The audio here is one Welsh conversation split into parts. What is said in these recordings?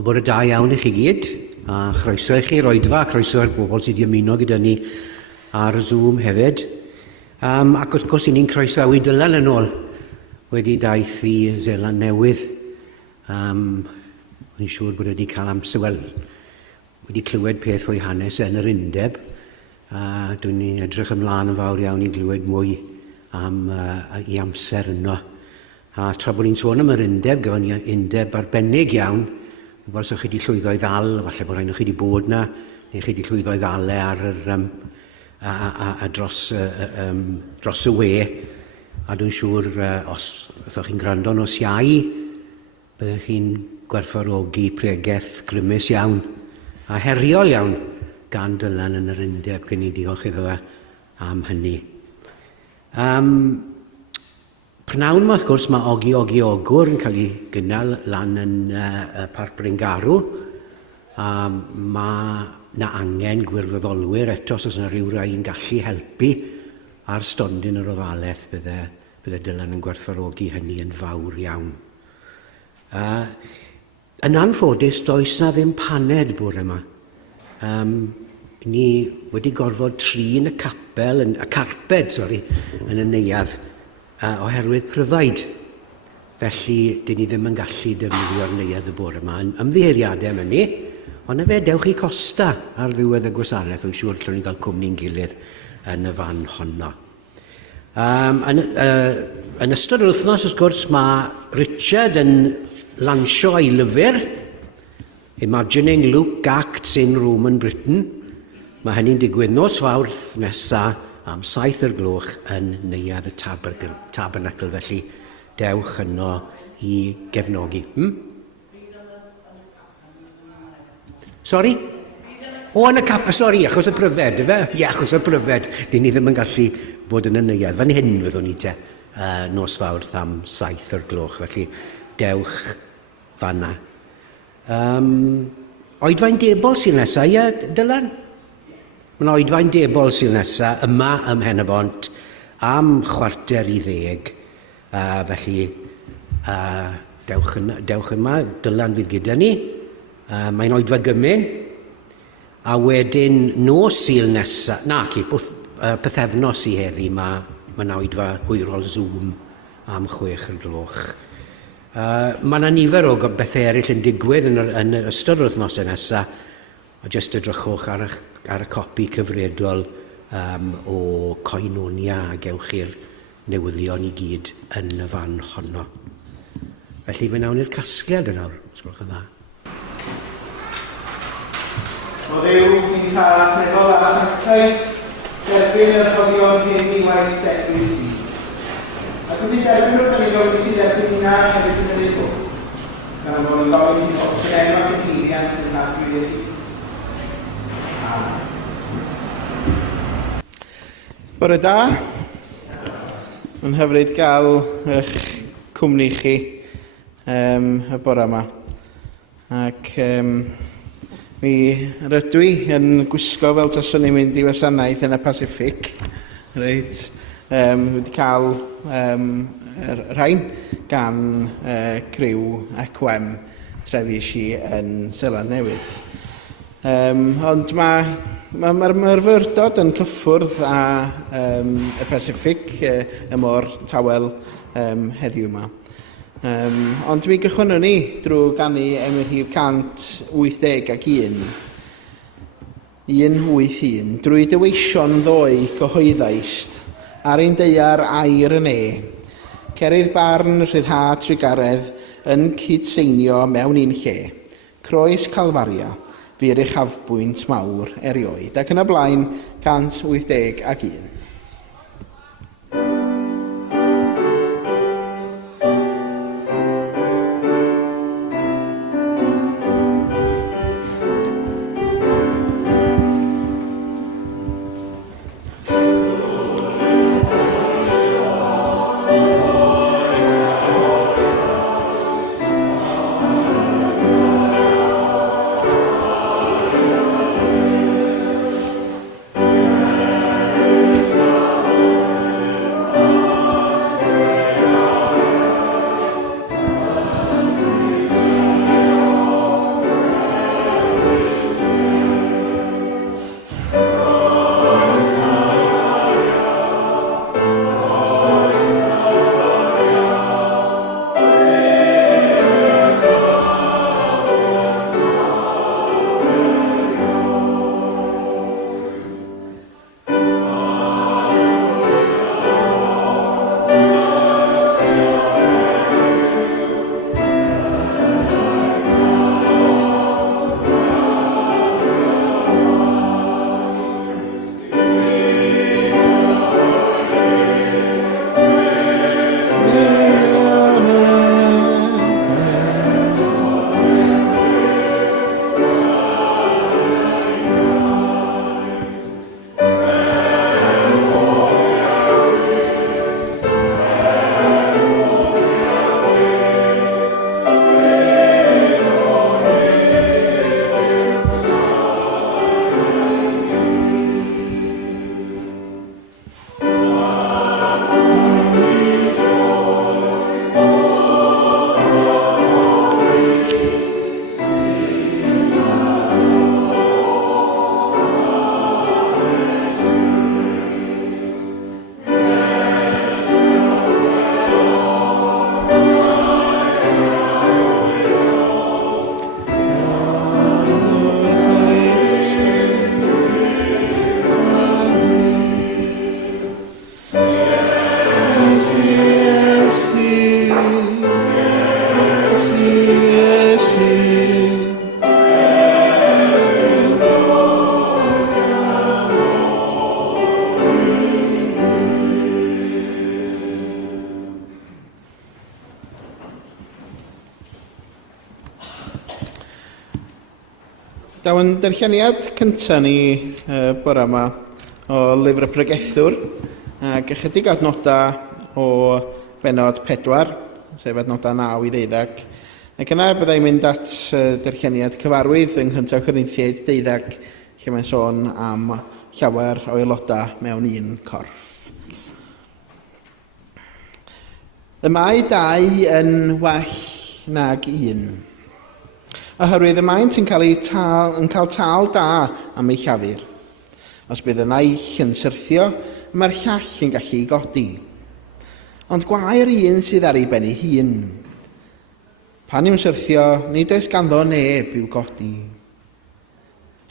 O bod y da iawn i chi gyd, a chroeso i chi Oedfa, croeso i'r bobl sydd wedi ymuno gyda ni ar Zoom hefyd. Ac wrth gwrs, ni'n croesawu Dylan yn ôl wedi daeth i Zeland Newydd. Yn siŵr bod wedi cael amser, wedi clywed peth o'i hanes yn yr undeb. Dwi'n ni'n edrych ymlaen yn fawr iawn i glywed mwy i amser yno. A tra bod ni'n sôn am yr undeb, gyfan ni undeb arbennig iawn, fel so chi wedi llwyddo i ddal, falle bod rhaid o chi wedi bod yna, neu chi wedi llwyddo i ddal ar dros y we. A dwi'n siŵr, os ydych chi'n gwrando nos Iau, byddwch chi'n gwerthfawrogi pregaeth grymus iawn a heriol iawn gan Dylan yn yr undeb, gen i diolch iddo fe am hynny. Prynawn yma, wrth gwrs, mae Ogwr yn cael ei gynnal lan yn Parch Dylan. Mae yna angen gwirfoddolwyr eto, os yna rhyw rai yn gallu helpu ar stondin yr ofalaeth, bydde Dylan yn gwerthfawrogi hynny yn fawr iawn. Yn anffodus, does na ddim paned bore yma. Ni wedi gorfod trin y carped, yn y neuadd, oherwydd pryfaid. Felly, dyn ni ddim yn gallu defnyddio'r neuadd y bore yma. Ymddiheiriadau am hynny, ond fe dewch i costa ar ddiwedd y gwasanaeth, yn siŵr lle ni'n cael cwmni'n gilydd yn y fan honno. Yn ystod yr wythnos, wrth gwrs, mae Richard yn lansio ei lyfr, Imagining Luke Acts in Roman Britain. Mae hynny'n digwydd nos Fawrth nesaf am 7:00 yn neuadd y Tabernacl, felly dewch yno i gefnogi. Sori? Yn y capel, sori, achos y pryfed, efe? Ie, achos y pryfed. Dyn ni ddim yn gallu bod yn y neuadd. Fan hyn fyddwn ni te nos Fawrth am 7:00, felly dewch fanna. Oedfa'n debol sy'n nesaf, ie, Dylan? Mae'n oedfa'n debol sy'n nesaf yma ym Mehefin am 9:45. Felly, dewch yma, Dylan fydd gyda ni. Mae'n oedfa gymyn. A wedyn nos Sul nesaf, pythefnos i heddi, mae'n oedfa hwyrol Zoom am 6:00. Mae yna nifer o bethau eraill yn digwydd yn ystod yr wythnosau nesaf, a jyst edrychwch ar y copi cyfredol o Koinonia a gewch chi'r newyddion i gyd yn y fan honno. Felly fe nawn i'r casgliad yn awr, os gwelwch yn dda. O ddew ni'n taro cnefol a sanctau, derbyn yr chofion hyn i waith derbyn sydd. Ac wedi derbyn o'r cynnig sydd derbyn hynna hefyd yn yr un. Gan fod yn gofyn i'n opsiwn enw ac yn hiriant yn nadwy sydd. Bore da. Yn hyfryd gael eich cwmni chi y bore yma. Ac mi rydw i yn gwisgo fel taswn i'n mynd i wasanaeth yn y Pacific. Reit. Wedi cael rhain gan criw ECWM trefis i yn Zeland Newydd. Ond mae'r myrfyrdod yn cyffwrdd â y Pacific, y môr tawel heddiw yma. Ond mi gychwynnwn ni drwy ganu Rhif 181, 181, drwy dyweision ddoi cyhoeddaist ar ein deiar air yn cerydd barn rhyddhad Tregaredd yn cydseinio mewn un lle, croes Calfaria, fy'r eich hafbwynt mawr erioed, ac yn y blaen 181. Yn darlleniad cyntaf ni bore yma o lyfr y Pregethwr, ac ychydig adnodau o benod 4, sef adnodau 9 i 12. Ac yna byddai'n mynd at darlleniad cyfarwydd yng Nghyntaf Corinthiaid 12, lle mae'n sôn am llawer o aelodau mewn un corff. Y mae 2 yn well nag 1. Oherwydd y maent yn cael tal da am ei llafur. Os bydd y naill yn syrthio, mae'r llall yn gallu godi. Ond gwair un sydd ar ei ben ei hun. Pan yw'n syrthio, nid oes ganddo neb i'w godi.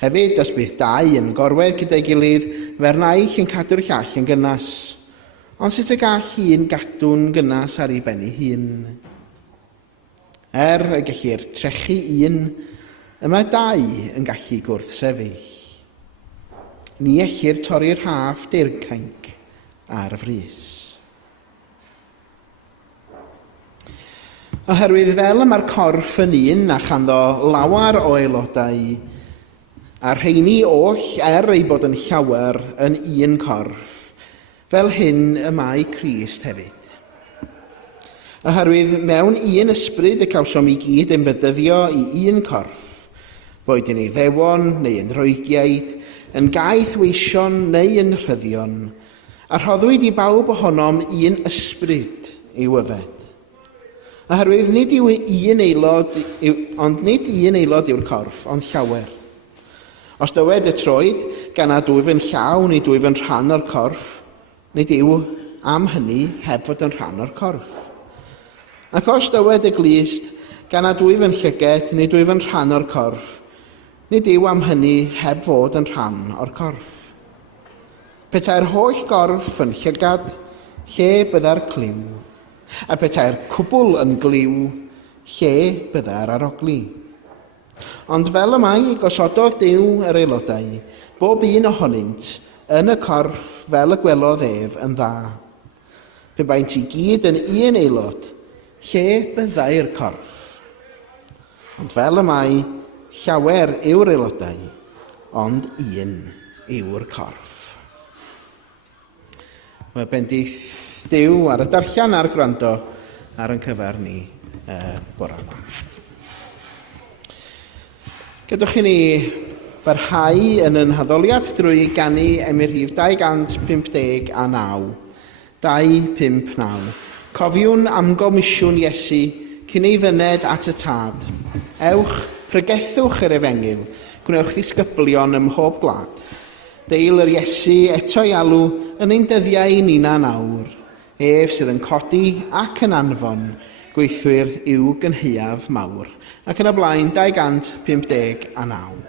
Hefyd, os bydd 2 yn gorwedd gyda'i gilydd, fe'r naill yn cadw'r llall yn gynnas. Ond sut y gall un gadw'n gynnas ar ei ben ei hun? Y gellir trechu 1, yma 2 yn gallu gwrthsefyll. Ni ellir torri'r haf dircainc ar frys. Oherwydd fel y mae'r corff yn un a chanddo lawar o aelodau, a rheini oll ei bod yn llawer yn un corff, fel hyn y mae Crist hefyd. Oherwydd mewn un ysbryd y cawsom i gyd yn bedyddio i un corff, boed yn ei ddewon neu yn roegiaid, yn gaeth weision neu yn rhyddion, a rhoddwyd i bawb ohonom un ysbryd i'w yfed. Oherwydd nid un aelod yw'r corff, ond llawer. Os dywed y troed gan a dwyf yn llaw neu dwyf yn rhan o'r corff, nid yw am hynny heb fod yn rhan o'r corff. Ac os dywed y glist gan a dwyf yn llyged neu dwyf yn rhan o'r corff, nid yw am hynny heb fod yn rhan o'r corff. Petai'r holl gorff yn llygad, lle bydda'r cliw, a petai'r cwbl yn gliw, lle bydda'r arogli. Ond fel y mae gosododd Duw yr aelodau, bob un ohonynt yn y corff fel y gwelodd ef yn dda. Pe baent i gyd yn un aelod, lle byddai'r corff. Ond fel y mae, llawer yw'r aelodau, ond un yw'r corff. Mae bendith Duw ar y darllian a'r gwrando ar yn cyfer ni bore yma. Gadwch i ni barhau yn yn haddoliad drwy ganu Emyr 259, 259. Cofiwn am gomisiwn Iesu cyn ei fyned at y tad. Ewch, pregethwch yr efengyl, gwnewch ddisgyblion ym mhob gwlad. Deil yr Iesu eto'i alw yn ein dyddiau nina nawr. Ef sydd yn codi ac yn anfon, gweithwyr i'w gynheuaf mawr. Ac yn y blaen 259.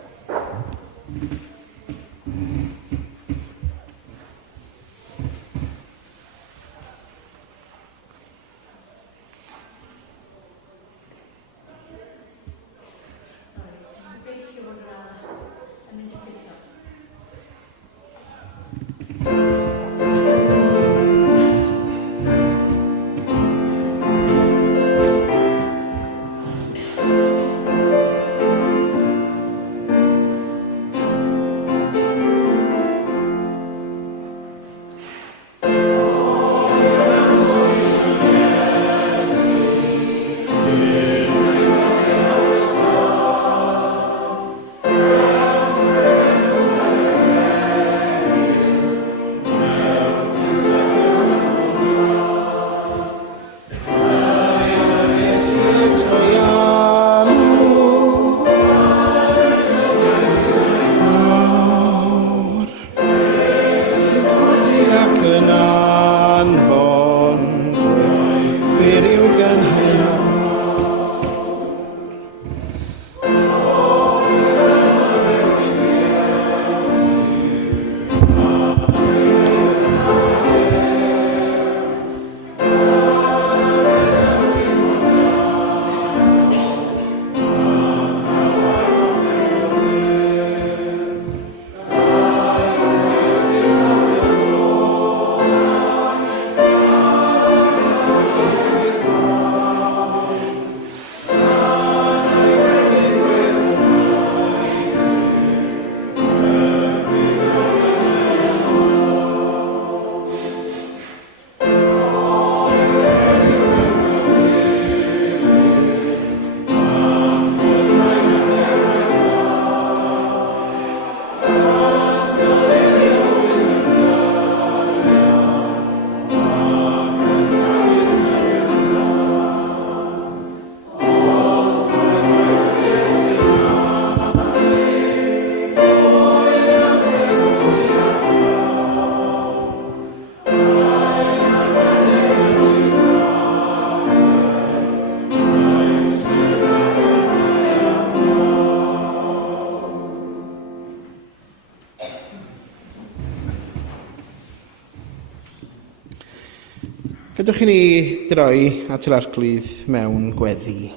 Gadwch i ni droi at yr arglwydd mewn gweddi.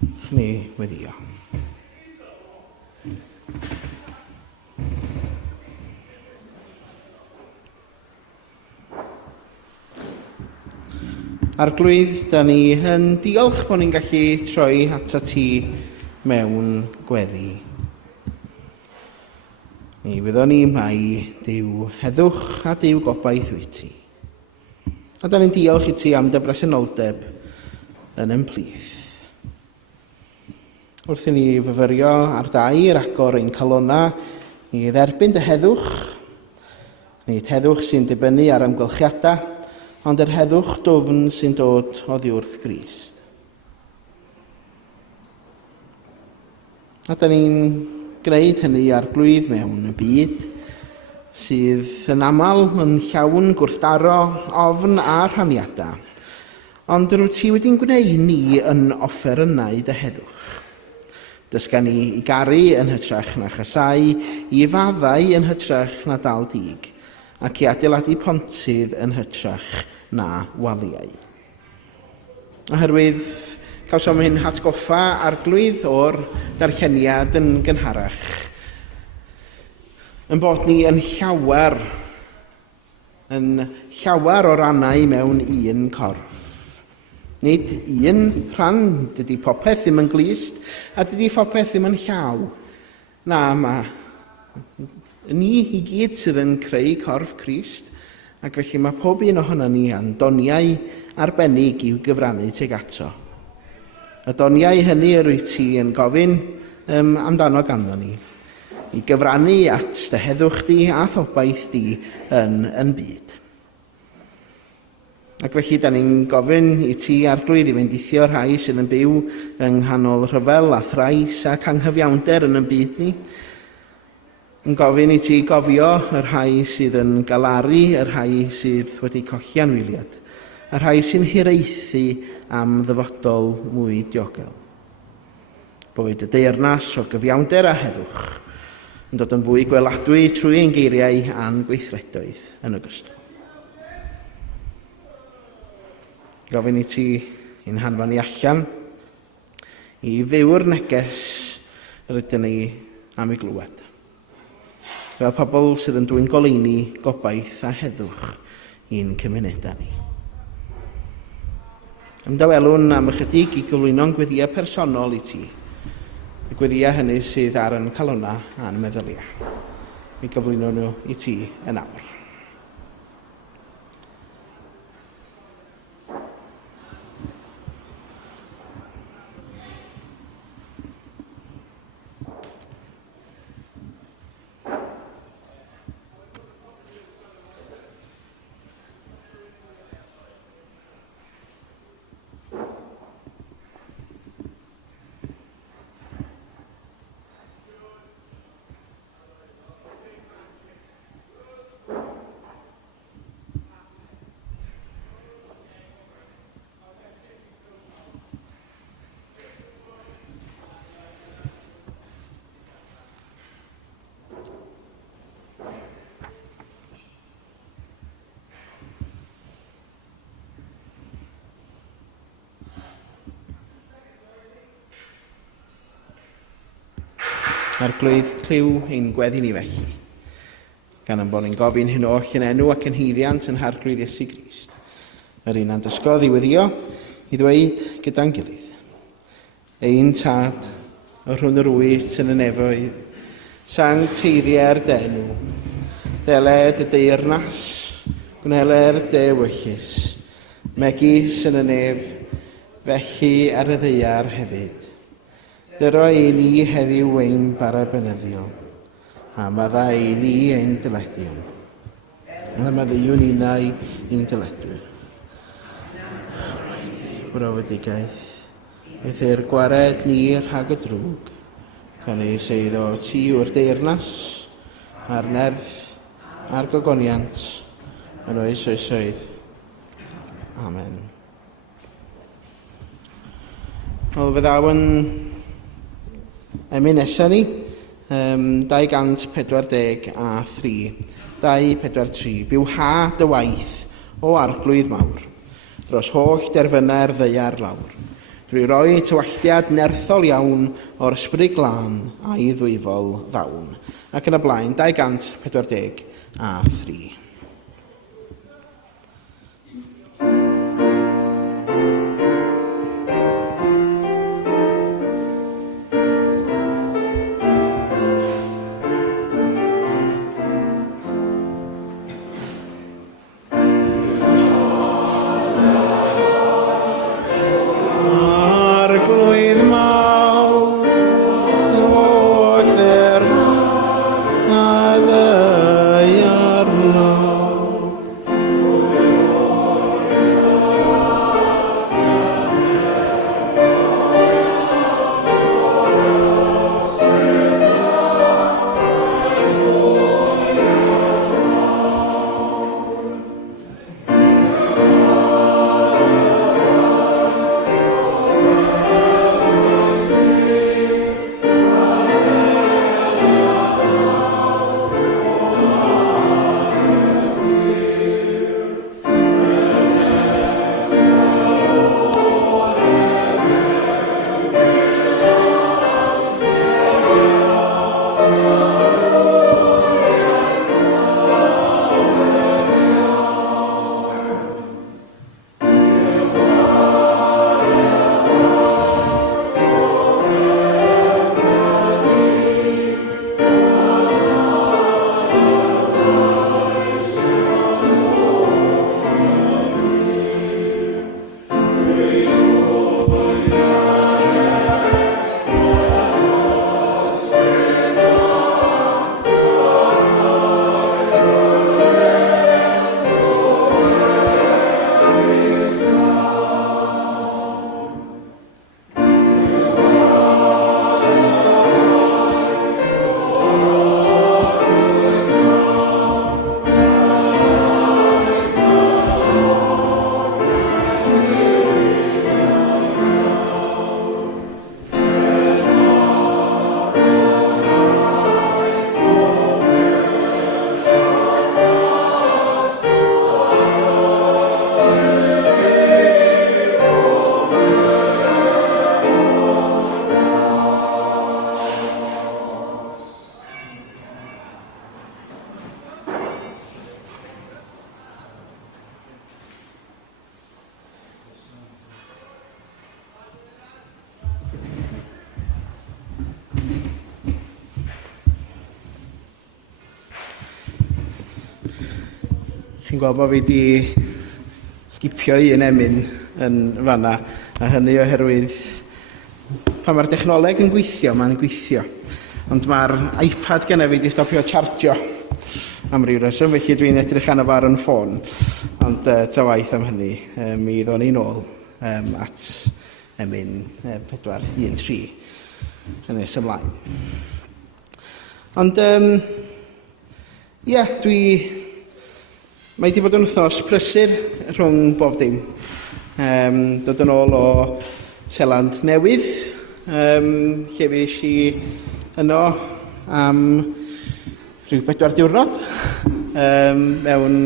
Gadwch ni weddio. Arglwydd, da ni yn diolch bod ni'n gallu troi ata ti mewn gweddi. Mi fyddwn ni mai Duw heddwch a Duw gobaith wyt ti. A da ni'n diolch i ti am dy bresenoldeb yn ein plith. Wrth i ni fyfyrio ar dair agor ein calona i dderbyn dy heddwch, nid heddwch sy'n dibynnu ar ymgylchiadau, ond yr heddwch dwfn sy'n dod oddi wrth Grist. A da ni'n gwneud hynny ar glwydd mewn y byd, sydd yn aml yn llawn gwrthdaro, ofn a rhaniadau, ond rwyt ti wedi'n gwneud ni yn offerynnau dy heddwch. Dysga ni i garu yn hytrach na chysau, i faddau yn hytrach na dal dig, ac i adeiladu pontydd yn hytrach na waliau. Oherwydd cawsom hyn hatgoffa arglwydd o'r darlleniad yn gynharach, yn bod ni yn llawer o rannau mewn un corff. Nid un rhan, dydy popeth ddim yn glist, a dydy popeth ddim yn llaw. Na, mae ni i gyd sydd yn creu corff Crist, ac felly mae pob un ohono ni yn doniau arbennig i'w gyfrannu tuag ato. Y doniau hynny yr wyt ti yn gofyn amdano ganddo ni, i gyfrannu at dy heddwch di a thobaith di yn byd. Ac felly, da ni'n gofyn i ti arglwydd i fendithio rhai sydd yn byw yng nghanol rhyfel a thrais ac anghyfiawnder yn y byd ni. Yn gofyn i ti gofio y rhai sydd yn galaru, y rhai sydd wedi colli anwyliad, y rhai sy'n hiraethu am ddyfodol mwy diogel. Boed y deyrnas o gyfiawnder a heddwch yn dod yn fwy gweladwy trwy ein geiriau a'n gweithredoedd yn ogystal. Gofyn i ti i'n hanfon ni allan i fyw'r neges yr ydyn ni am ei glywed. Fel pobl sydd yn dwy'n goleuni gobaith a heddwch i'n cymunedau ni. Ymdawelwn am ychydig i gyflwyno'n gweddiau personol i ti. Y gweddiau hynny sydd ar yn calona a'n meddyliau. Mi gyflwyno nhw i ti yn awr. Arglwydd cliw ein gweddi ni felly, gan am bod ni'n gofyn hyn oll yn enw ac yn hyddiant yn harglwydd Iesu Grist. Yr un a'n dysgodd i weddio i ddweud gyda'n gilydd. Ein tad, o rhwng yr wyt yn y nefoedd, sang teiddiau'r denw, deled y deyrnas, gwneler de wyllus, megis yn y nef, felly ar y ddeiar hefyd. Dyro i ni heddiw ein bara benyddiol, a madda i ni ein dyledion. A maddiwn unau ein dyledwyr. Brofedigaeth, beth yw'r gwared ni rhag y drwg, cynnes eiddo ti o'r deyrnas, a'r nerth, a'r gogoniant, yn oes oesoedd. Amen. Wel, fyddaw yn emi nesaf ni, 243, 243, byw ha dy waith o arglwydd mawr, dros holl derfynau'r ddeiar lawr. Drwy roi tywalliad nerthol iawn o'r ysbryd glân a'i ddwyfol ddawn. Ac yn y blaen, 243. Chi'n gweld bod fi wedi sgipio un emyn yn fanna, a hynny oherwydd pan mae'r dechnoleg yn gweithio, mae'n gweithio. Ond mae'r iPad genna fi wedi stopio chargio am ryw reswm, felly dwi'n edrych arno fo ar yn ffôn. Ond ta waith am hynny, mi ddon ni nôl at emyn 413 yn nes ymlaen. Ond, mae wedi bod yn wythnos prysur rhwng bob dim. Dod yn ôl o Seland Newydd, lle fes i yno am rhyw 4 diwrnod mewn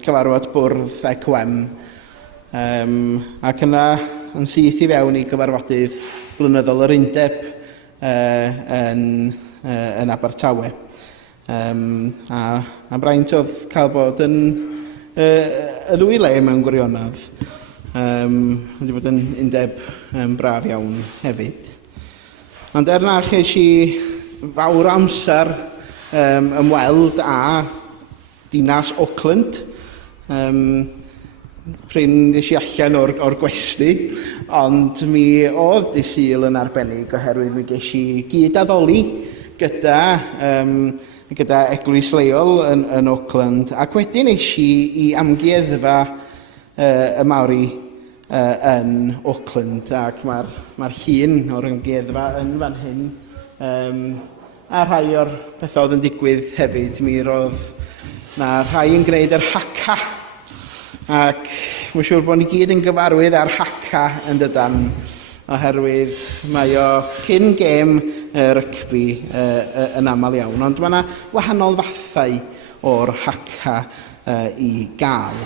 cyfarfod bwrdd ECWM. Ac yna yn syth i fewn i gyfarfodydd blynyddol yr Undeb yn Abertawe. A braint oedd cael bod yn y ddwy le mewn gwirionadd. Wedi bod yn undeb braf iawn hefyd. Ond erna ches i fawr amser ymweld â dinas Auckland. Pryn ddys i allan o'r gwesty, ond mi oedd Dydd Sul yn arbennig oherwydd mi ges i gyd addoli gyda eglwys leol yn Auckland, ac wedyn eisi i amgueddfa y Mawri yn Auckland, ac mae'r llun o'r amgueddfa yn fan hyn. A rhai o'r pethau oedd yn digwydd hefyd, mi roedd na rhai yn gwneud yr haca, ac mae'n siŵr bod ni gyd yn gyfarwydd ar haca yn dydan, oherwydd mae o cyn gêm rygbi yn aml iawn, ond mae yna wahanol fathau o'r haca i gael.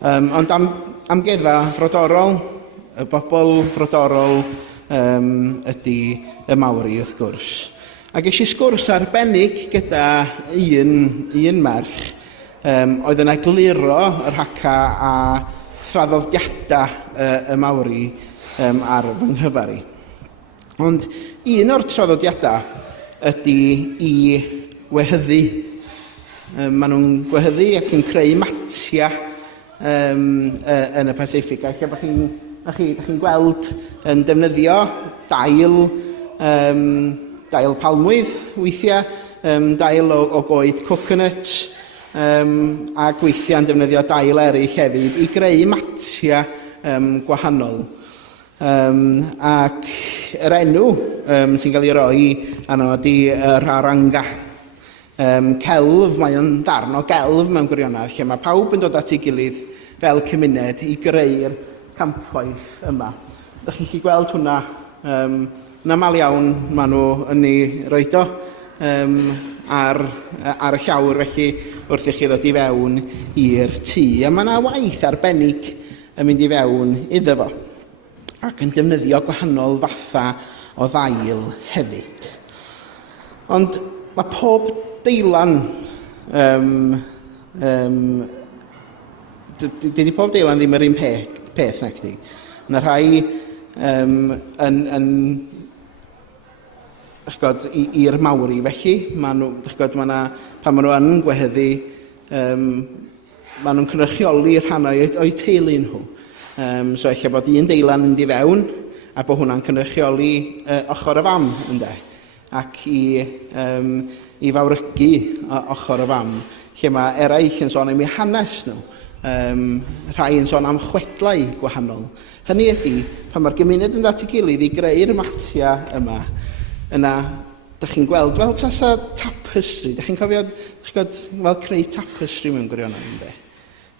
Ond amgueddfa frodorol, y bobl frodorol ydy y Mawri wrth gwrs. Ac eisiau sgwrs arbennig gyda un merch oedd yn egluro yr haca a thraddodiadau y Mawri ar fy nghyfar i. Ond un o'r traddodiadau ydy i wehyddu. Maen nhw'n gwehyddu ac yn creu matia yn y Pacific. Ac lle chi'n gweld yn defnyddio dail palmwydd weithiau, dail o goed coconut, ac weithiau yn defnyddio dail eraill hefyd i greu matia gwahanol. Ac yr enw sy'n cael ei roi arno ydy raranga. Celf, mae o'n darn o gelf mewn gwirionedd, lle mae pawb yn dod at ei gilydd fel cymuned i greu'r campwaith yma. Dych chi'n gallu gweld hwnna, yn aml iawn maen nhw yn ei roed o ar y llawr, felly wrth i chi ddod i fewn i'r tŷ. A mae yna waith arbennig yn mynd i fewn iddo fo, ac yn defnyddio gwahanol fatha o ddail hefyd. Ond mae pob deilan, dydy pob deilan ddim yr un peth na chdi. Yna rhai i'r Mawri, felly pan maen nhw yn gwehyddu, maen nhw'n cynrychioli rhannau o'i teulu nhw. So eich bod un deilan yn di fewn, a bod hwnna'n cynrychioli ochr y fam, ynde, ac i fawrygu ochr y fam, lle mae eraill yn sôn am eu hanes nhw, rhai yn sôn am chwedlau gwahanol. Hynny ydy, pan mae'r gymuned yn dati gilydd i greu'r matia yma, yna, dych chi'n gweld fel tasa tapestry, dych chi'n cofio fel creu tapestry mewn gwirionedd, ynddo?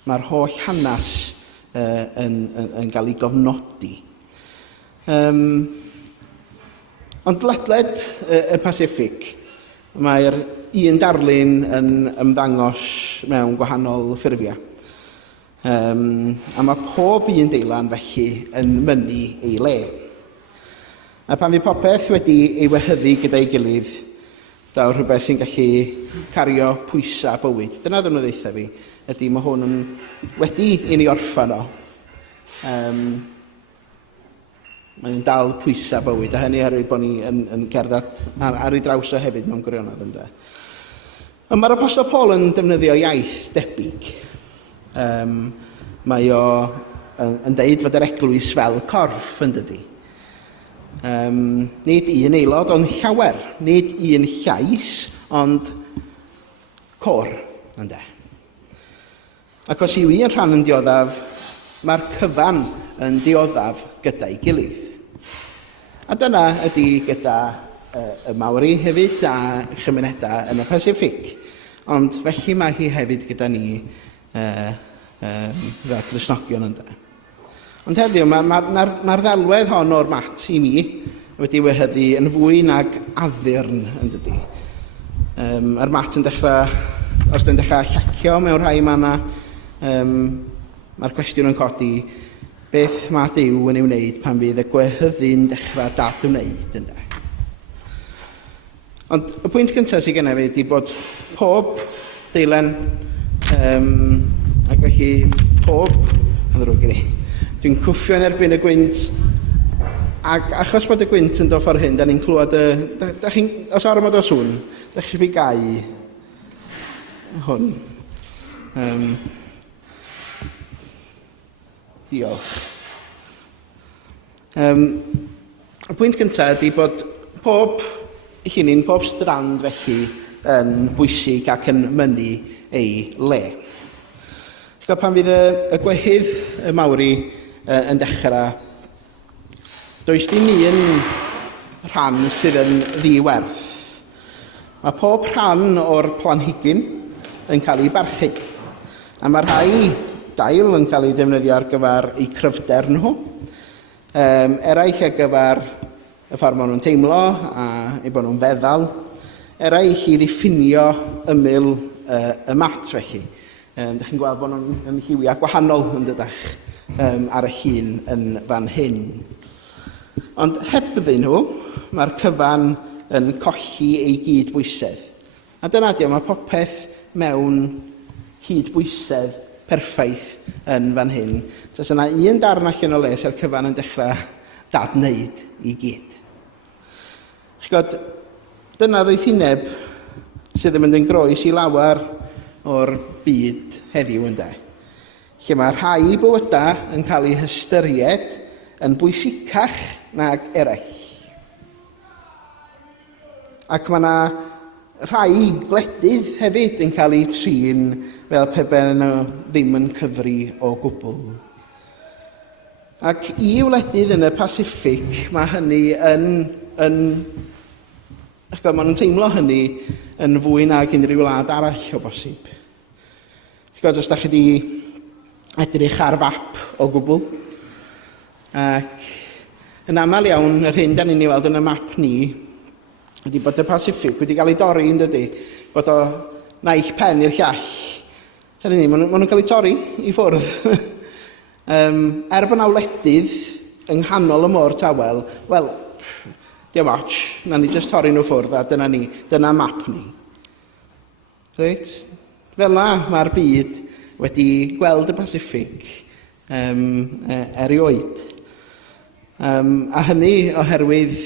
Mae'r holl hanes yn cael ei gofnodi. Ond ledled y Pacific, mae'r un darlun yn ymddangos mewn gwahanol ffurfiau. A mae pob un deilan felly yn mynnu ei le. A pan fi popeth wedi ei wehyddu gyda'i gilydd, dawr rhywbeth sy'n gallu cario pwysau bywyd. Dyna ddyn nhw ddeitha fi, ydy mae hwn yn wedi i ni orffan o. Mae'n dal pwysau bywyd, a hynny oherwydd bod ni yn cerdded ar ei draws o hefyd mewn gwirionedd ynddo. Mae'r Apostol Paul yn defnyddio iaith debyg. Mae o yn deud fod yr eglwys fel corff yn dydy. Nid un aelod ond llawer, nid un llais ond cor, ynddo. Ac os yw un rhan yn dioddaf, mae'r cyfan yn dioddaf gyda'i gilydd. A dyna ydy gyda y Mawri hefyd a chymunedau yn y Pacific. Ond felly mae hi hefyd gyda ni fel Cristnogion ynddo. Ond heddiw, mae'r ddelwedd hon o'r mat i mi wedi wehyddu yn fwy nag addurn yn dydy. Yr mat yn dechrau, os dwi'n dechrau llacio mewn rhai manna, mae'r cwestiwn yn codi, beth mae Duw yn ei wneud pan fydd y gwehyddu'n dechrau dadwneud ynddo. Ond y pwynt cyntaf sydd gennym fi ydy bod pob deilen, ac felly pob, dwi'n cwffio yn erbyn y gwynt, ac achos bod y gwynt yn dod ffordd hyn, da ni'n clywed os ormod o sŵn, da chi fi gau hwn. Diolch. Y pwynt cyntaf ydy bod pob strand felly yn bwysig ac yn mynnu ei le. Pan fydd y gwehydd y Mawri yn dechrau, does dim un rhan sydd yn ddiwerth. Mae pob rhan o'r planhigyn yn cael ei barchu. A mae rhai dail yn cael ei ddefnyddio ar gyfer eu cryfder nhw, eraill ar gyfer y ffordd maen nhw'n teimlo a eu bod nhw'n feddal, eraill i ddiffinio ymyl y mat felly. Dych chi'n gweld bod nhw'n lliwiau gwahanol yn dydach ar y llun yn fan hyn. Ond hebddyn nhw, mae'r cyfan yn colli ei gydbwysedd. A dyna di, mae popeth mewn cydbwysedd perffaith yn fan hyn. Os yna un darn allan o le sy'r cyfan yn dechrau dadneud i gyd. Ch'od, dyna ddoethineb sydd yn mynd yn groes i lawer o'r byd heddiw ynde. Lle mae rhai bywydau yn cael eu hystyried yn bwysicach nag eraill. Ac mae yna rhai gwledydd hefyd yn cael eu trin fel pe ben nhw ddim yn cyfri o gwbl. Ac i wledydd yn y Pacific, mae hynny maen nhw'n teimlo hynny yn fwy nag unrhyw wlad arall o bosib. Os da chi wedi edrych ar fap o gwbl, ac yn aml iawn, yr hyn da ni'n ei weld yn y map ni, ydy bod y Pacific wedi cael ei dorri, yn dydy, bod o naill pen i'r llall. Hynny, maen nhw'n cael ei torri i ffwrdd. Bod yna wledydd yng nghanol y môr tawel, wel, dim ots, na ni jyst torri nhw ffwrdd a dyna map ni. Reit? Fel na, mae'r byd wedi gweld y Pacific erioed. A hynny oherwydd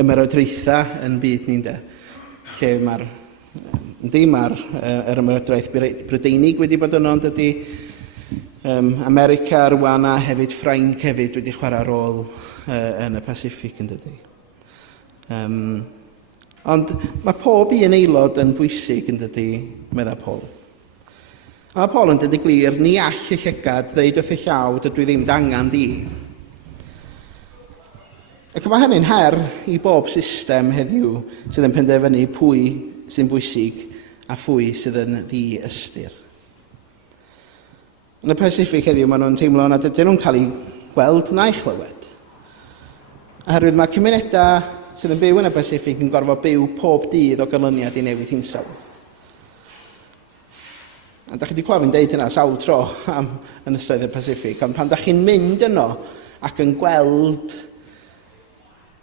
y myrodraetha yn byd ni'n de. Lle mae'r ymerodraeth Brydeinig wedi bod yno, dydy America rwan a hefyd Ffrainc hefyd wedi chwarae rôl yn y Pacific yn dydy. Ond mae pob un aelod yn bwysig yn dydy, medda Paul. A mae Paul yn dweud glir, ni all y llygad ddeud wrth y llaw dydw I ddim d'angan di. Ac mae hynny'n her i bob system heddiw sydd yn penderfynu pwy sy'n bwysig a phwy sydd yn ddi-ystyr. Yn y Pacific heddiw, maen nhw'n teimlo na dydyn nhw'n cael ei gweld na ei chlywed. Oherwydd mae cymunedau sydd yn byw yn y Pacific yn gorfod byw pob dydd o ganlyniad I newid hinsawdd. A da chi wedi clywed fi'n deud hynna sawl tro yn ystod y Pacific, ond pan da chi'n mynd yno ac yn gweld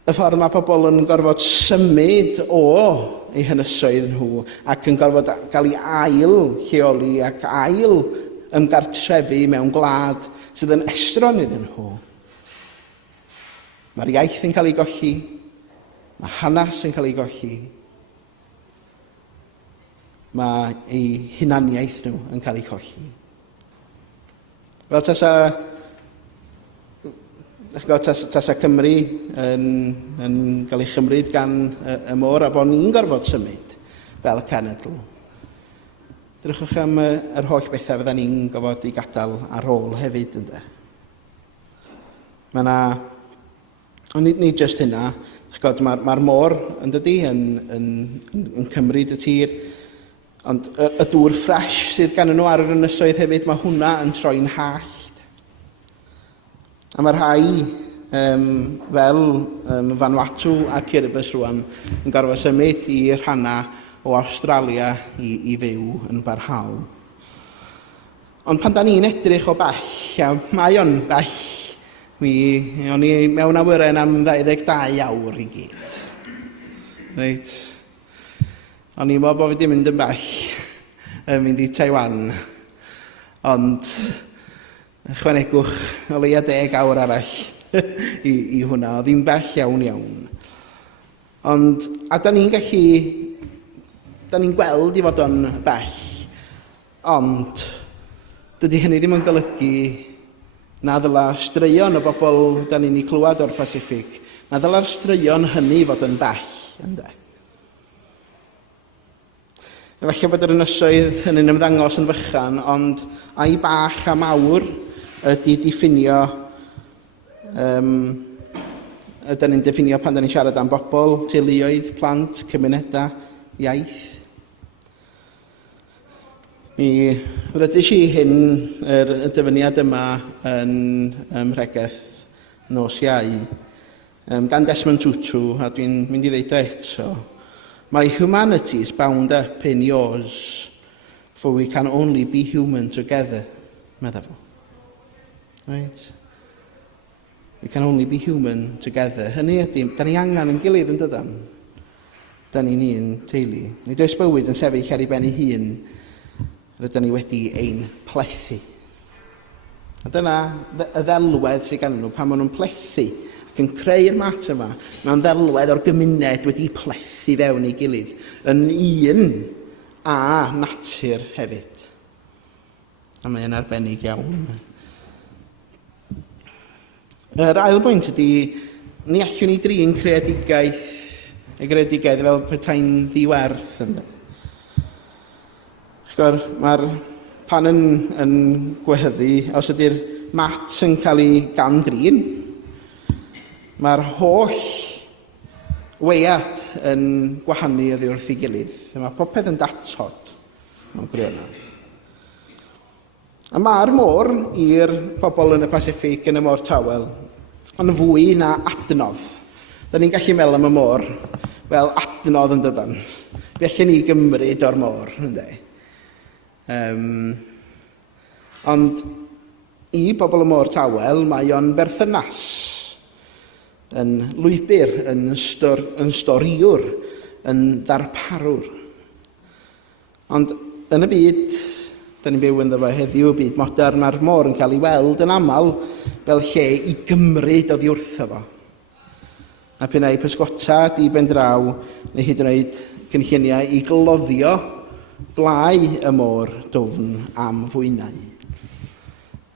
y ffordd mae pobl yn gorfod symud o eu hynysoedd nhw ac yn gorfod cael ei ail lleoli ac ail ymgartrefu mewn gwlad sydd yn estron iddyn nhw. Mae'r iaith yn cael ei golli, mae hanes yn cael ei golli, mae eu hunaniaeth nhw yn cael ei colli. Fel tasa Cymru yn cael ei chymryd gan y môr a bod ni'n gorfod symud fel cenedl. Drychwch am yr holl bethau fydda ni'n gofod I gadael ar ôl hefyd ynde. Mae yna, ond ni jyst hynna, mae'r môr yn dydy yn cymryd y tir, ond y dŵr ffres sydd gan nhw ar yr ynysoedd hefyd, mae hwnna yn troi'n hallt. A mae rhai fel Vanuatu a Kiribati rwan yn gorfod symud i'r rhannau o Awstralia I fyw yn barhaol. Ond pan da ni'n edrych o bell, mae o'n bell, o'n I mewn awyren am 22 awr I gyd. Reit. O'n i'n meddwl bod fi wedi mynd yn bell, yn mynd I Taiwan, ond ychwanegwch o leia 10 awr arall I hwnna, o ddim bell iawn iawn. Ond, a da ni'n gweld I fod o'n bell, ond dydy hynny ddim yn golygu na ddyla straeon o bobl da ni'n I clywed o'r Pacific, na ddyla'r straeon hynny fod yn bell, ynddo. Efallai bod yr ynysoedd yn un ymddangos yn fychan, ond ai bach a mawr ydy diffinio, ydyn ni'n diffinio pan da ni'n siarad am bobl, teuluoedd, plant, cymunedau, iaith. Mi ddydys I hyn y dyfyniad yma yn ymhregaeth nos Iau, gan Desmond Tutu, a dwi'n mynd i ddeud o eto. My humanity is bound up in yours, for we can only be human together, medda fo. Right? We can only be human together. Hynny ydy, da ni angen yn gilydd yn dydan. Da ni'n un teulu. Nid oes bywyd yn sefyll ar ei ben ei hun, rydyn ni wedi ein plethu. A dyna y ddelwedd sydd gan nhw pan maen nhw'n plethu ac yn creu'r mat yma. Mae'n ddelwedd o'r gymuned wedi plethu fewn ei gilydd yn un a natur hefyd. A mae'n arbennig iawn. Yr ail bwynt ydy, ni allwn ni drin creadigaeth fel petai'n ddiwerth. Pan yn gwehyddu, os ydy'r mat yn cael ei gam-drin, mae'r holl weiad yn gwahanu oddi wrth ei gilydd. Mae popeth yn datod mewn gwirionedd. A mae'r môr i'r bobl yn y Pacific yn y môr tawel yn fwy na adnodd. Da ni'n gallu meddwl am y môr fel adnodd yn dydan. Fe allan ni gymryd o'r môr, ynddo. Ond i bobl y môr tawel mae o'n berthynas, yn lwybr, yn storiwr, yn ddarparwr. Ond yn y byd, da ni'n byw ynddo fo heddiw, y byd modern, mae'r môr yn cael ei weld yn aml fel lle i gymryd oddi wrtho fo. A pe wna i pysgota di ben draw, neu hyd yn oed cynlluniau i gloddio blau y môr dwfn am fwynau.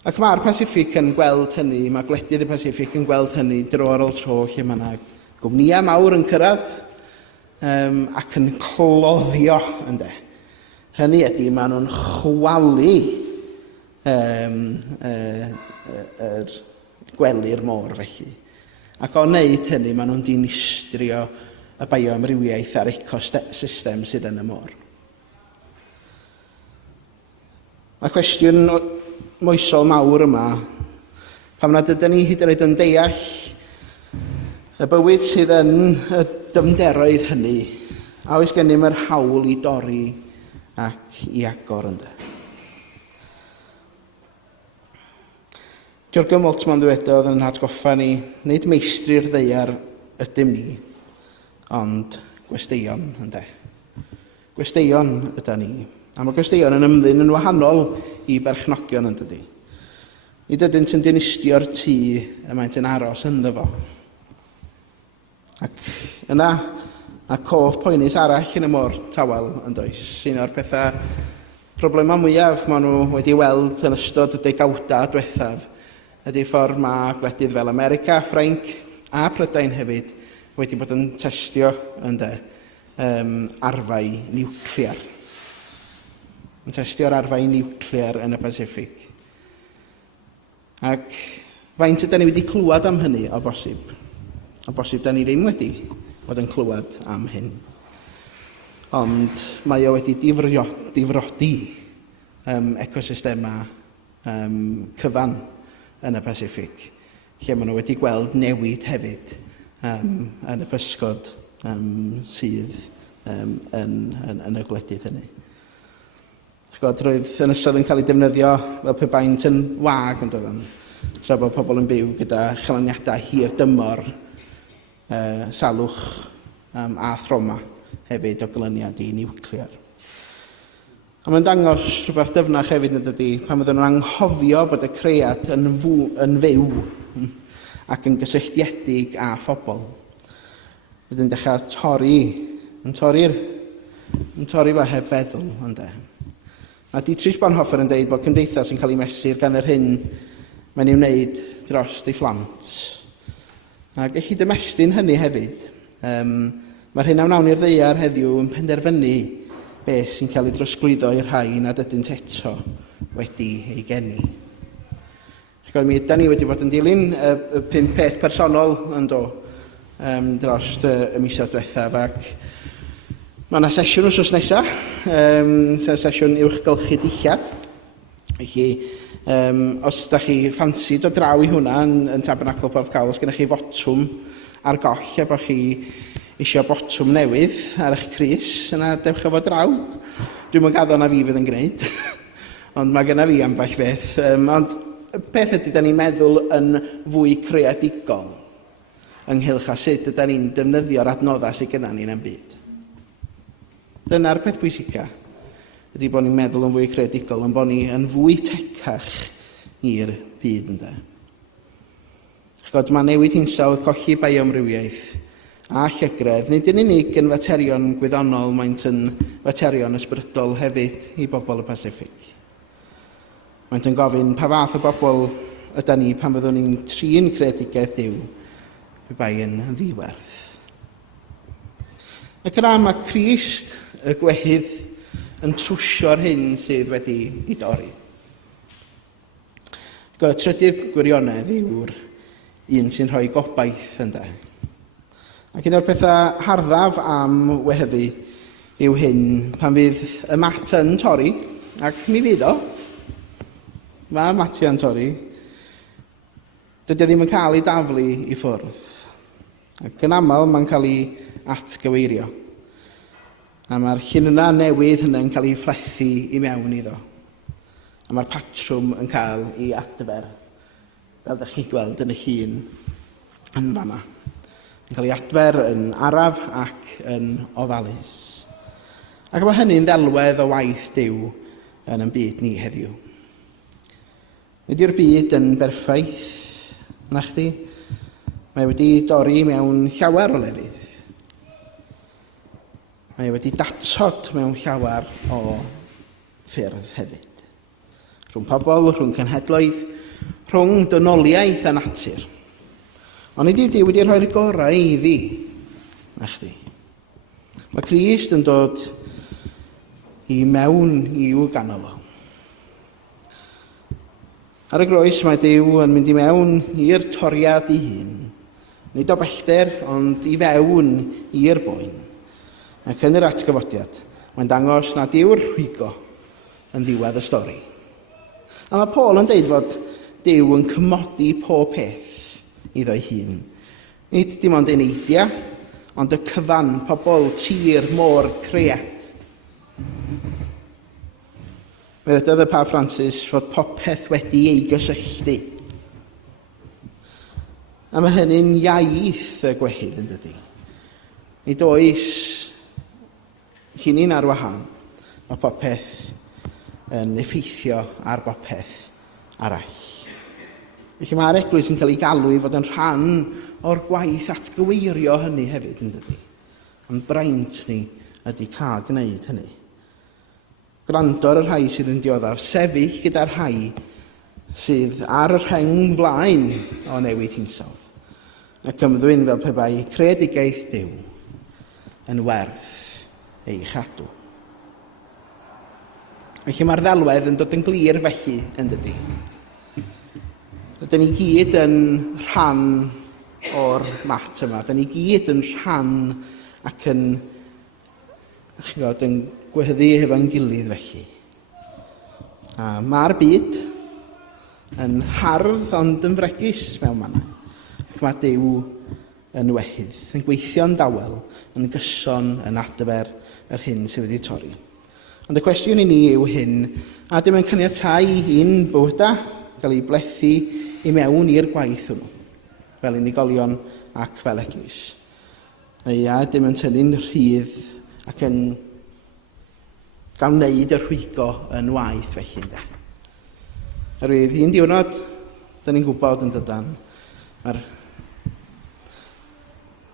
Ac mae'r Pacific yn gweld hynny, mae gwledydd y Pacific yn gweld hynny dro ar ôl tro lle mae yna gwmnïau mawr yn cyrraedd ac yn cloddio. Hynny ydy, maen nhw'n chwalu gwely'r môr felly. Ac o wneud hynny, maen nhw'n dinistrio y bioamrywiaeth a'r ecosystem sydd yn y môr. Mae cwestiwn moesol mawr yma, pam nad ydyn ni hyd yn oed yn deall y bywyd sydd yn y dymderoedd hynny, a oes gennym yr hawl i dorri ac i agor ynddo. Jürgen Moltmann ddywedodd yn atgoffa ni, nid meistri'r ddaear ydym ni, ond gwesteion ynddo. Gwesteion ydyn ni. A mae gwesteion yn ymddyn yn wahanol i berchnogion yn dydy. Nid ydyn sy'n dinistio'r tŷ y maent yn aros ynddo fo. Ac yna, a cof poenus arall yn y môr tawel yn does. Un o'r pethau problemau mwyaf maen nhw wedi weld yn ystod y degawda diwethaf ydy ffordd mae gwledydd fel America, Ffrainc a Prydain hefyd wedi bod yn testio arfau niwclear. Yn testio'r arfau niwclear yn y Pacific. Ac faint ydyn ni wedi clywed am hynny o bosib? O bosib, da ni ddim wedi bod yn clywed am hyn. Ond mae o wedi difrodi ecosystema cyfan yn y Pacific, lle maen nhw wedi gweld newid hefyd yn y pysgod sydd yn y gwledydd hynny. Roedd yn ystod yn cael ei defnyddio fel pe baint yn wag yn dod tra bod pobl yn byw gyda chalaniadau hir dymor, salwch a throma hefyd o glyniad i niwclear. A mae'n dangos rhywbeth dyfnach hefyd yn dydy pan fydden nhw'n anghofio bod y cread yn fyw ac yn gysylltiedig â phobl. Bydd yn dechrau yn torri fo heb feddwl. A Dietrich Bonhoeffer yn dweud bod cymdeithas yn cael ei mesur gan yr hyn mae'n ei wneud dros ei phlant. A gellid ymestyn hynny hefyd. Mae'r hyn a wnawn ni'r ddaear heddiw yn penderfynu beth sy'n cael ei drosglwyddo i'r rhai nad ydynt eto wedi ei geni. Da ni wedi bod yn dilyn y 5 peth personol yn dros y misoedd diwethaf ac mae yna sesiwn wsos nesaf, sesiwn uwchgylchu dillad. Felly, os ydych chi ffansi dod draw i hwnna yn Tabernacl Porthcawl, os gennych chi fotwm ar goll a bod chi eisiau botwm newydd ar eich crys, yna dewch efo draw. Dwi'n yn gaddo na fi fydd yn gwneud, ond mae genna fi ambell beth. Ond beth ydy, da ni'n meddwl yn fwy creadigol ynghylch a sut ydym ni'n defnyddio'r adnoddau sydd gennym ni'n am byd. Dyna'r peth bwysica, ydy bod ni'n meddwl yn fwy creadigol, ond bod ni yn fwy tecach i'r byd ynddo. Chod mae newid hinsawdd, colli bioamrywiaeth a llygredd, nid yn unig yn faterion gwyddonol, maent yn faterion ysbrydol hefyd i bobl y Pacific. Maent yn gofyn pa fath o bobl yda ni pan fyddwn ni'n trin creadigaeth Duw, pe bai yn ddiwerth. Ac yna mae Crist, y gwehydd, yn trwsio'r hyn sydd wedi ei dorri. Y trydydd gwirionedd yw'r un sy'n rhoi gobaith ynddo. Ac un o'r pethau harddaf am wehyddu yw hyn pan fydd y mat yn torri, ac mi fydd o. Mae mati yn torri. Dydy o ddim yn cael ei daflu i ffwrdd. Ac yn aml mae'n cael ei atgyweirio. A mae'r llunna newydd hynny'n cael ei phlethu i mewn iddo. A mae'r patrwm yn cael ei adfer, fel ydych chi'n gweld yn y llun yn fanna. Yn cael ei adfer yn araf ac yn ofalus. Ac mae hynny'n ddelwedd o waith Duw yn ein byd ni heddiw. Nid yw'r byd yn berffaith, na chdi? Mae wedi dorri mewn llawer o lefydd. Mae wedi datod mewn llawer o ffyrdd hefyd. Rhwng pobl, rhwng cenhedloedd, rhwng dynoliaeth a natur. Ond nid yw Duw wedi rhoi'r gorau iddi, na chdi. Mae Crist yn dod i mewn i'w ganol o. Ar y groes mae Duw yn mynd i mewn i'r toriad ei hun. Nid o bellter, ond i fewn i'r boen. Ac yn yr atgyfodiad, mae'n dangos nad yw'r rhwygo yn ddiwedd y stori. A mae Paul yn deud fod Duw yn cymodi pob peth iddo'i hun. Nid dim ond eneidia, ond y cyfan pobl tir môr cread. Fe ddedodd y Pap Francis fod popeth wedi ei gysylltu. A mae hynny'n iaith y gwehydd yn dydy. Nid oes llunyn ar wahân, mae popeth yn effeithio ar bopeth arall. Felly mae'r eglwys yn cael ei galw i fod yn rhan o'r gwaith atgyweirio hynny hefyd yn dydy. Ond braint ni ydy cael gwneud hynny. Gwrando ar y rhai sydd yn dioddef, sefyll gyda'r rhai sydd ar y rheng flaen o newid hinsawdd. Ac ymddwyn fel pe bai creadigaeth Duw yn werth ei chadw. Felly mae'r ddelwedd yn dod yn glir felly yn dydy. Rydyn ni gyd yn rhan o'r mat yma. Rydyn ni gyd yn rhan ac yn gwehyddu efo'n gilydd felly. A mae'r byd yn hardd ond yn fregus mewn mannau. Ac mae Duw yn wehydd, yn gweithio'n dawel, yn gyson, yn adfer yr hyn sydd wedi torri. Ond y cwestiwn i ni yw hyn, a dim yn caniatáu un bywyda gael ei blethu i mewn i'r gwaith hwnnw, fel unigolion ac fel eglwys. Neu a dim yn tynnu'n rhydd ac yn gael wneud y rhwygo yn waith felly ynde. Herwydd, un diwrnod, da ni'n gwybod yn dydan,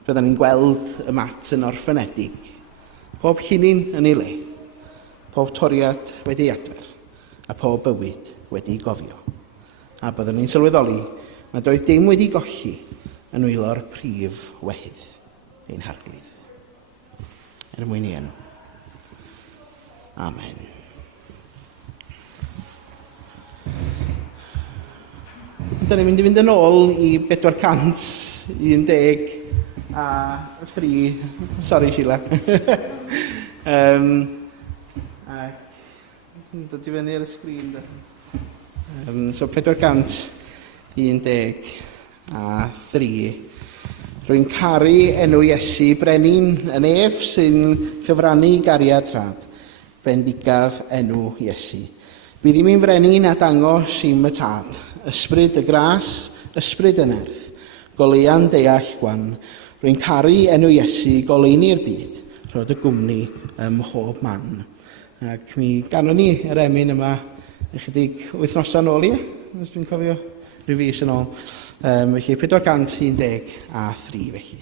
bydda ni'n gweld y mat yn orffenedig, pob llunyn yn ei le, pob toriad wedi adfer, a pob bywyd wedi gofio. A byddwn ni'n sylweddoli nad oedd dim wedi golli yn wylo'r prif wehydd ein harglwydd. Mwyn i enw. Amen. Da ni'n mynd i fynd yn ôl i 413 Sori, Sheila. Dod i fyny ar y sgrin. So 413 Rwy'n caru enw Iesu brenin yn ef sy'n cyfrannu gariad rhad. Bendigaf enw Iesu. Bydd i'm i'n frenin a dangos i'm y tad. Ysbryd y gras, ysbryd y nerth. Goleuan deall gwan. Rwy'n caru enw Iesu goleuni'r byd. Rhod y gwmni ym mhob man. Ac mi ganon ni yr emyn yma ychydig wythnosau nôl i, os dwi'n cofio, rhyw fus yn ôl. Felly 413 felly.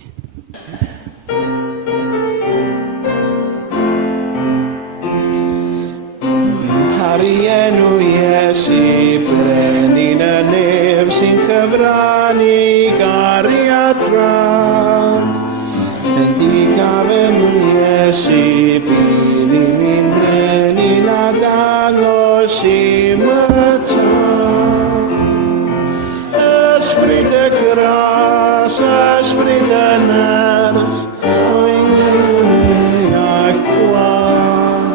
Rwy'n caru enw Iesu brenin y nef sy'n cyfrannu gariad rhad. Bendigaf enw Iesu bydd i mi'n brenin a dangos i'm y tad. Ysbryd y gras, ysbryd y nerth, o'i deall gwan.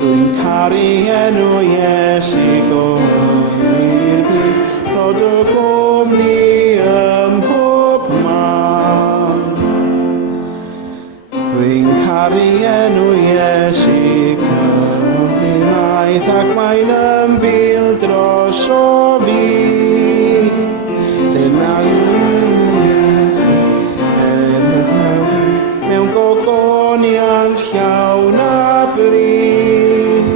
Rwy'n caru enw Iesu goleuni'r byd, rhod y gwmni ym mhob man. Rwy'n caru enw Iesu cyhoeddinaeth ac mae'n ymbil dros o fi. Mewn gogoniant llawn a bryd.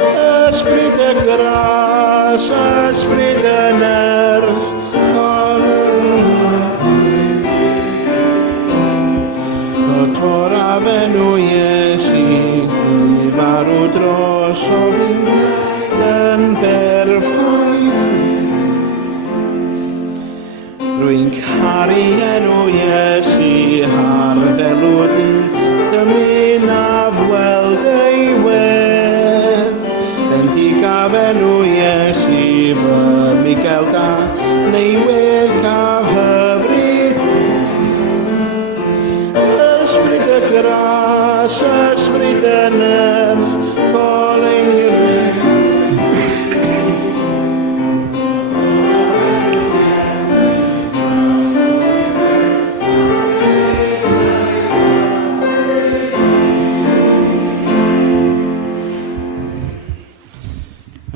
Ysbryd y gras, ysbryd y nerth, Rhodoraf enw Iesu, i farw dros o fi'n yn berffaith. Rwy'n caru enw Iesu hardddelwr dymyn a fweld ei wedd. Bendigaf enw Iesu fy Miguel da, neiwydd caf hyfryd. Ysbryd y gras, ysbryd y nerth, goleuni'r byd.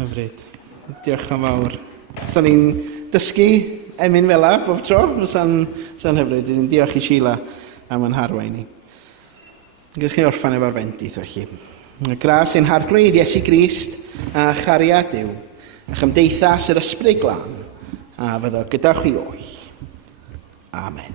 Hyfryd. Diolch yn fawr. Sa'n ni'n dysgu emyn fela bob tro, sa'n hyfryd. Diolch i Sheila am yn harwain ni. Gydych chi orffan efo'r fendith felly. Y gras sy'n harglwydd Iesu Grist a chariad Duw, a chymdeithas yr ysbryd glân, a fyddo gyda chi o'i. Amen.